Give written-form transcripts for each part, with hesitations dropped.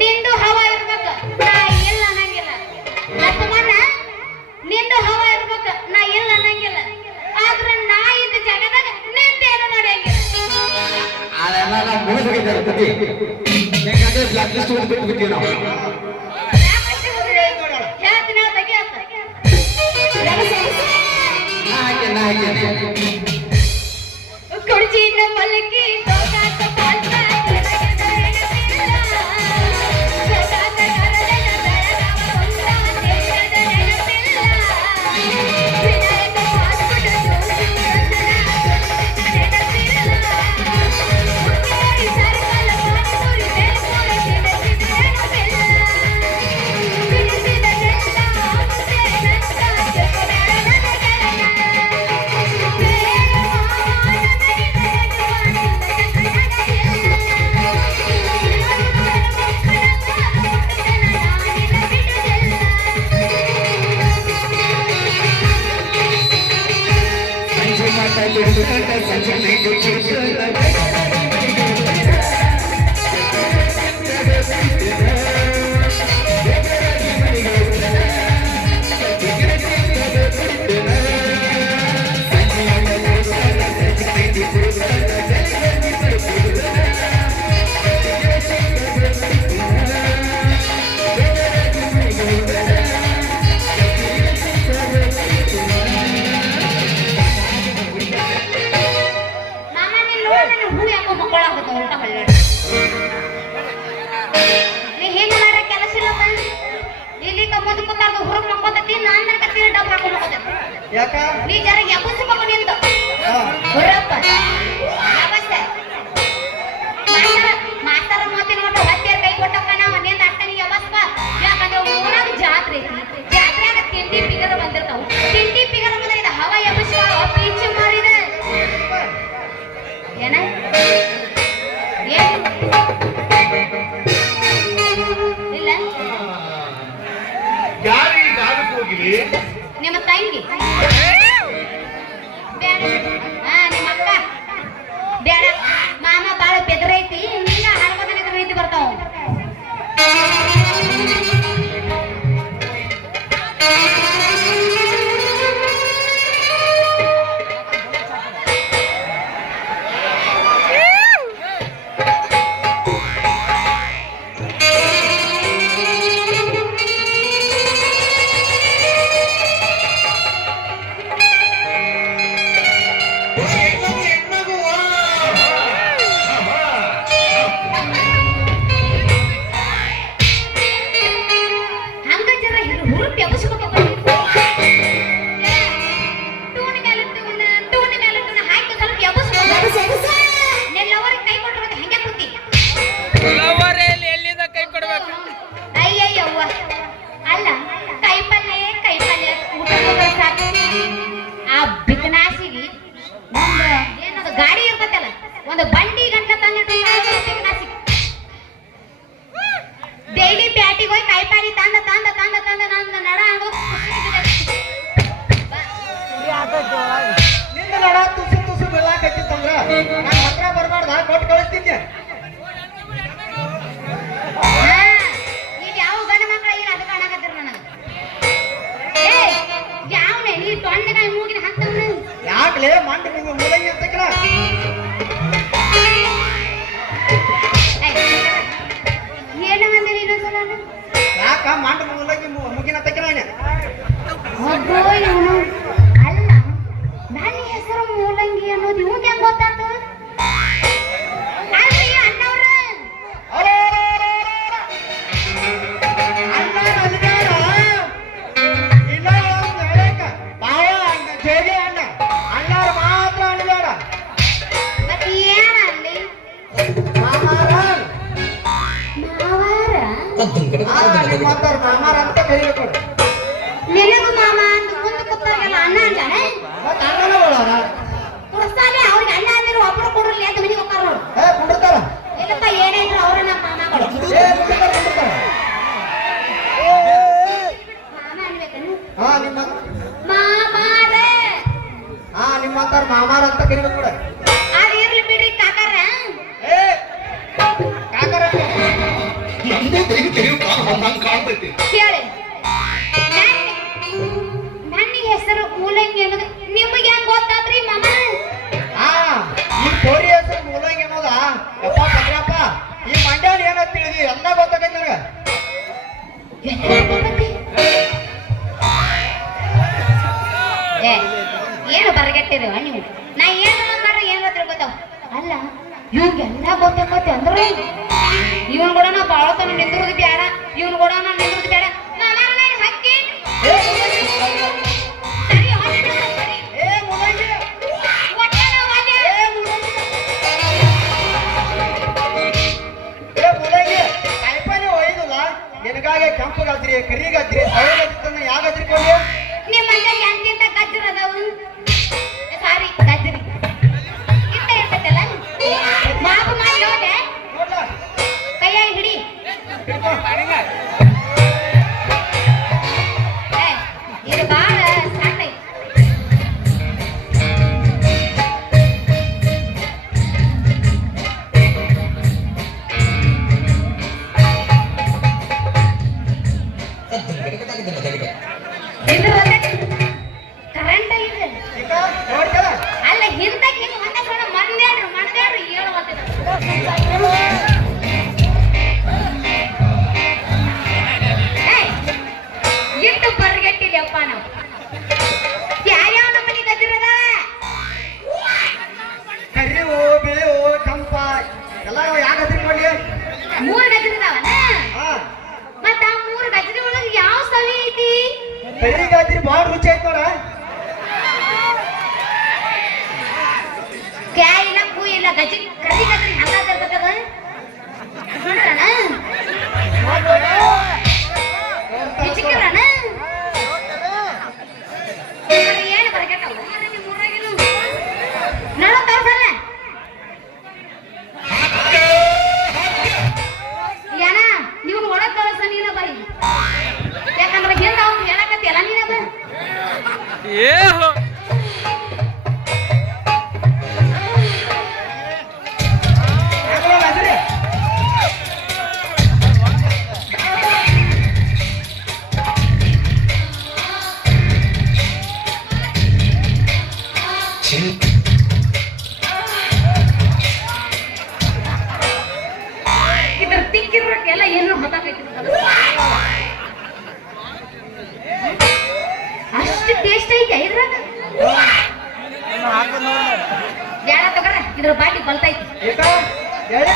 ನಿಂದು ಹವಾ ಇರ್ಬೇಕ ನಾ ಇಲ್ಲ ಅನ್ನಂಗಿಲ್ಲ. ಲಕ್ಷ್ಮಣ್ಣ ನಿಂದು ಹವಾ ಇರ್ಬೇಕ ನಾ ಇಲ್ಲ ಅನ್ನಂಗಿಲ್ಲ. ಆದ್ರ ನಾ ಇದ್ದ ಜಾಗದಾಗ ನಿಂದೇನು ನಡೆಯಂಗಿಲ್ಲ. ಅದೆಲ್ಲ ನಾವು ಮುಗಿದೋಗಿದ್ದಾರೆ ಕತಿ. ಯಾಕಂದ್ರೆ ಬ್ಲಾಕ್ ಲಿಸ್ಟ್ ಬಿಟ್ಟು ಬಿಟ್ಟಿವಿ ನಾವು. ಹೇಳ್ತೀನಿ ತೆಗಿ ಅಂತ. ಕುರ್ಚಿನ ಮಲಗಿ ನೀ ಜರ ಎಬ್ಬಸಿ ಮಗ ನಿಂದು ಬರಪ್ಪ ಮಾಸ್ತರ ಮಾತಿ ನೋಡ್ರಿ ಹತ್ತಿರ ಕೈ ಕೊಟ್ಟಪ್ಪ ನಾವು ನಿಂದ ಅಟ್ಟನಿ ಎಬ್ಬಸ್ಪ. ಯಾಕಂದ್ರೆ ಊರಾಗ ಜಾತ್ರೆ ಐತಿ. ಜಾತ್ರೆಯಾಗ ತಿಂಡಿ ಪಿಗರ ಬಂದಿರ್ತಾವ. ತಿಂಡಿ ಪಿಗರ ಬಂದ್ರೆ ಇದು ಹವಾ ಎಬ್ಬಸಿ ಪೀಚಿ ಮಾರಿದ ಏನ ಇಲ್ಲ ನಿಮ್ಮ ತಂಗಿ ನಿಮ್ಮ ಅಕ್ಕ ಬೇಡ. ಮಾಮ ಬಾಳ ಬೆದರೈತಿ. ನೀಗ ಹರ್ಕೋದ ರೀತಿ ಬರ್ತಾವ. ಯಾಕಲೇ ಮಂಡ ನಿಂಗೆ ಮೂಲಂಗಿ ಅಂತಕಿನ ಏನು ಮಂದಿರ ಇನ್ನೊಂದ್ಸಲ ಯಾಕ ಮಂಡ ಮೂಲಂಗಿ ಮುಗಿನ ತಕಿನ ಅಲ್ಲ ನನ್ನ ಹೆಸರು ಮೂಲಂಗಿ ಅನ್ನೋದು ಇವಾಗ ಹೆಂಗ್ ಗೊತ್ತಾತು ಅಲ್ರಿ ಅಣ್ಣವ್ರ ಮತ್ತೆ ಏನಲ್ಲಿ ಮಾವಾರ ಮಾಮಾರ ಅಂತ ಕರಿಬೇಕು ನಿನಗೂ ಮಾಮ ಅಂತ ಮುಂದೆ ಕೂತಾಗಲ್ಲ ಅಣ್ಣ ಅಂತಾನೆ ಮತ್ತೆ ಅಣ್ಣನ बोलाರ ಕುಡಿಸ್ತಾನೆ ಅವ್ರಿಗೆ ಅಣ್ಣ ಅಂದ್ರೆ ಒಬ್ರು ಕೊಡ್ರಲಿ ಅಂತ ಮನೆಗೆ ಹೋಗ್ತಾರ ನೋಡು ಕುಂಡ್ರತಾರ ಇಲ್ಲಪ್ಪ ಏನಾದ್ರು ಅವ್ರ ನಮ್ಮ ಮಾಮಗಳು ಕುಂಡ್ರತಾರ ಮಾಮ ಅನ್ಬೇಕನು ಹಾ ನಿಮ್ಮ ಮಾಮಾರೇ ನಿಮ್ಮಂತಾರ ಮಾಮಾರ ಅಂತ ಕರಿಬೇಕು ಕೂಡ ಅದು ಇರ್ಲಿ ಬಿಡ್ರಿ ಕಾಕಾರ ಏ ಕಾಕರ ನಮ್ದೇ ತೆರಿಗೆ ತೆರಿಗೆ ಬಂದಂಗೆ ಕಾಣ್ತೈತಿ ಕೇಳಿ ನನ್ನ ಹೆಸರು ಮೂಲಂಗಿ ಅನ್ನೋದು ನಿಮಗೆ ಹೆಂಗ್ ಗೊತ್ತಾದ್ರಿ ಮಾಮ ಈ ಕೋರಿ ಹೆಸರು ಮೂಲಂಗಿ ಅನ್ನೋದ ಯಪ್ಪ ಕದ್ರಪ್ಪ ಈ ಮಂಡ್ಯಾನ ಏನೋ ತಿಳಿದಿ ಎಲ್ಲ ಗೊತ್ತಾಗೈತಿ ನನಗ ಏ ಏನು ಬರಗೆಟ್ಟಿದೇವ ನೀವು ನಾ ಏನು ಮಾಡ್ರಿ ಏನು ತಿಳ್ಕೊತಾವ ಅಲ್ಲ ಇವ್ಗೆಲ್ಲ ಗೊತ್ತಾಗತ್ತೆ ಅಂದ್ರೆ ಇವನ್ ಕೂಡ ನಾ ಬಾಳತನ ನಿಂದಿರೋದು ಬೇಡ ಇವನ್ ಕೂಡ ನಾ ನಿಂದಿರೋದು ಬೇಡ ಹಕ್ಕಿ ನಿನಗಾಗೆ ಕೆಂಪಗಾದ್ರಿ ಕರಿಗಾದ್ರಿ ಸೌಗಾದ್ರಿ ಯಾಗಾದ್ರಿ ಕೊಡಿ ನಿಮ್ಮ ಎಂತಿಂತ ಗಜ್ಜರ ಅದಾವು ಸಾರಿ ಗಜ್ಜರಿ ಇತ್ತ ಇರ್ತೈತಲ್ಲ ಮಾಪು ಮಾಡಿ ನೋಡೆ ನೋಡ್ಲಾ ಕೈಯಾಗಿ ಹಿಡಿ ಇದು ಬಾಳ ಸಣ್ಣ ಐತಿ ಕರೆಂಟ್ ಇದೆ ಈಗ ನೋಡ್ಕಲ್ಲ ಅಲ್ಲ ಹಿಂದಕ್ಕೆ ಒಂದೇ ಸಲ ಮಂದ್ಯಾಡ್ರು ಹೇಳು ಇಟ್ಟು ಬರ್ಗೆಟ್ಟಿದ್ಯಪ್ಪ ನಾವು ಯಾವ್ಯಾವ ನಮ್ಮನೆ ಗದಿರದ ಕರಿ ಓ ಬಿಳಿ ಓ ಕೆಂಪ ಎಲ್ಲ ಯಾಗಾದ್ರಿ ಕೊಡ್ಲಿ 3 ಗಜರಿದಾವನ ಹಾ ಮತ್ತ ಆ 3 ಗಜರಿ ಒಳಗೆ ಯಾವ ಸವಿ ಐತಿ ಕರಿಗಾದ್ರಿ ಬಾಳ ರುಚಿ ಐತ್ ನೋಡ ಕ್ಯಾ ಇಲ್ಲ ಕೂ ಇಲ್ಲ ಗಜರಿ ಗಜರಿ ಹಂಗಾಗಿರ್ತದ ನೋಡ್ರಣ ಚಿಕ್ಕರಣ ಏನು ಬರ್ಗೆಟ್ಟವು ನಿಮ್ಮ ಊರಾಗಿನು ನೋಡ ತೋರ್ಸಲ್ಲ ಏನ ನೀವು ಒಳಗ್ ಕಳ್ಸ ನೀನ ಬರೀ ಯಾಕಂದ್ರೆ ಹಿಂದ ಅವ್ನು ಹೇಳಕತ್ತಿಯಲ್ಲ ನೀನದ ಇದ್ರ ತಿಕ್ಕಿರೋಕ್ಕೆಲ್ಲ ಏನು ಹೊತ್ತಾಕೈತಿ ಅಷ್ಟು ಟೇಸ್ಟ್ ಐತಿ ಇದ್ರಾಗ ಬೇಡ ತಗೋರ ಇದ್ರ ಬಾಟಿ ಬಲ್ತೈತಿ ಈಗ ಎಳೆ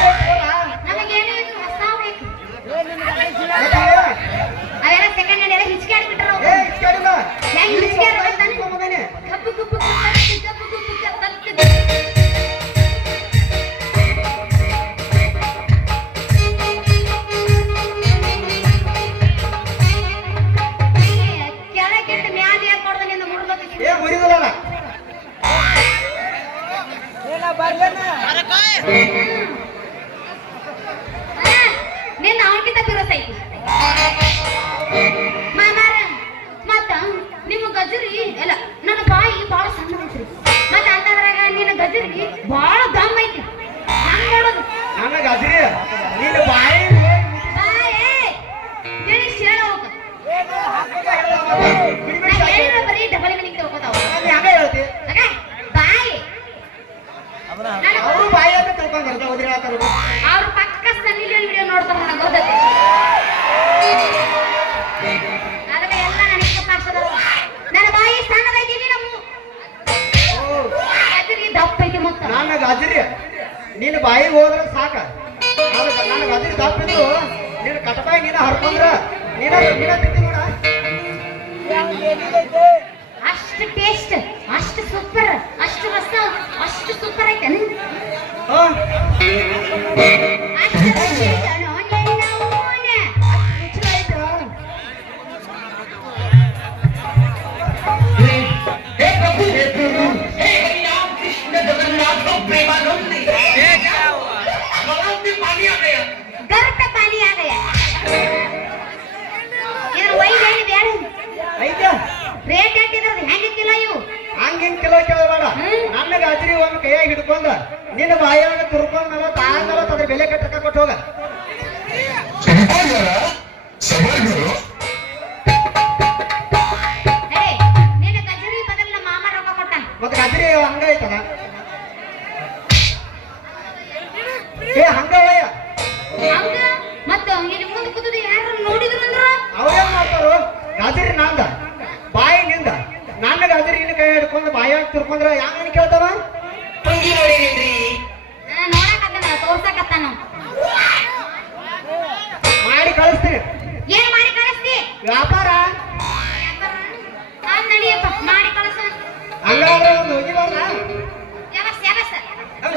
ನಮಗೇನು ಇದು ಹೊಸ ಬೇಕು ಅವೆಲ್ಲ ಸೆಕೆಂಡ್ ಹ್ಯಾಂಡ್ ಎಲ್ಲ ಹಿಚ್ಕಾಡಿ ಬಿಟ್ರ ಏ ಇಸ್ಕಡಿಲ್ಲ ಹೆಂಗ್ ಹಿಚ್ಕಾಡಿ ಬರ್ತಾನೆ ಮಗನೇ ಕಪ್ಪು ಕಪ್ಪು ಕಪ್ಪು ಕಪ್ಪು ಕೆಳಗಿಟ್ಟು ಮ್ಯಾಲೆ ಯಾಕೆ ಕೊಡ್ದಂಗಿಂದ ಮುಡ್ಬೇಕು ಏ ಮುರಿದಲ್ಲ ನಿನ್ನ ಅವನಿಗಿಂತ ಬಿರುಸ ಐತಿ ಮಾಮಾರ ಮತ್ತ ನಿಮ್ಮ ಗಜರಿ ಅಲ್ಲ ನನ್ನ ಬಾಯಿ ಬಾಳ ಸಣ್ಣ ಐತ್ರಿ ಮತ್ತ ಅಂತಂದ್ರಾಗ ನಿನ್ನ ಗಜರಿ ಬಾಳ ದಮ್ ಐತಿ ಹಂಗ ನೋಡೋದು ನನಗ ಅದ್ರಿ ನೀನು ಬಾಯಿ ಬಾಯೇ ಹೇಳಿ ಶೇಳ ಹೋಗ ಬಿಡಿ ಬಿಡಿ ಬರೀ ಡಬಲ್ ಮನಿಗೆ ತಗೋತಾವ ಹಂಗ ಹೇಳ್ತಿ ಬಾಯಿಗೆ ಹೋದ್ರೆ ಸಾಕ ನನಗೆ ಅದ್ರ ತಪ್ಪಿದ್ರು ನೀನು ಕಟಪಾಯಿ ನೀನ ಹರ್ಕೊಂಡ್ರ ನೀನ ತಿಂತಿ ನೋಡ ಅಷ್ಟು ಟೇಸ್ಟ್ ಅಷ್ಟು ಸೂಪರ್ ಅಷ್ಟು ರಸ ಅಷ್ಟು ಸೂಪರ್ ಐತೆ ಹಾ ಅಷ್ಟು ರುಚಿ ಐತೆ ನಿನ್ನ ಅವ್ವನ. ರುಚಿ ಆಯ್ತಾ हे प्रभु हे राम कृष्ण जगन्नाथ प्रेमानंद ये क्या हुआ गलाव में पानी आ गया ಗರ್ಭ ಪಾನಿ ಆಗಯ ಇದು ವೈದ್ ಹೇಳಿ ಬೇಡ ಐತ್ಯಾ ರೇಟ್ ಹಾಕಿದ್ರದು ಹೆಂಗಿಕ್ಕಿಲ್ಲ ಇವು ಹಂಗಿಂಗ್ ಕಿಲೋ ಕೇಳಬೇಡ ನನಗೆ ಅಜ್ರಿ ಒಂದು ಕೈಯಾಗಿ ಹಿಡ್ಕೊಂಡ ನಿನ್ನ ಬಾಯಾಗ ತುರ್ಕೊಂಡ ಮೇಲೆ ತಾಂದಲ್ಲ ಅದ್ರ ಬೆಲೆ ಕಟ್ಟಕ ಕೊಟ್ಟು ಹೋಗ ಹೇ ನಿನ್ನ ಗಜರಿ ಬದಲು ನಮ್ಮ ಮಾಮ ರೊಕ್ಕ ಕೊಟ್ಟ ಮತ್ತೆ ಗಜ್ರಿ ಹಂಗ ಐತದ ಏ ಹಂಗವಯ್ಯ ಹಂಗ ಮತ್ತ ಇಲ್ಲಿ ಮುಂದೆ ಕೂತದ ಯಾರು ನೋಡಿದ್ರಂದ್ರ ಅವ್ರೇನ್ ಮಾಡ್ತಾರು ಗಜ್ರಿ ನಂದ ಬಾಯಿ ನಿಂದ ನನ್ನ ಗಜ್ರಿ ನಿನ್ನ ಕೈ ಹಿಡ್ಕೊಂಡು ಬಾಯಾಗ ತುರ್ಕೊಂಡ್ರ ಯಾಕೆ ಕೇಳ್ತಾವ ತುಂಗಿ ನೋಡಿದ್ರಿ ನೋಡಕತ್ತಾನ ತೋರ್ಸಕತ್ತಾನ ಮಾಡಿ ಕಳಿಸ್ತೀನಿ ಏನ್ ಮಾಡಿ ಕಳಿಸ್ತಿ ವ್ಯಾಪಾರ ನಡಿಯಪ್ಪ ಮಾಡಿ ಕಳಿಸ ಹಂಗಾದ್ರೆ ಒಂದು ಹೋಗಿಲ್ಲ ಯಾವಸ್ ಯಾವಸ್ ನಮ್ಮ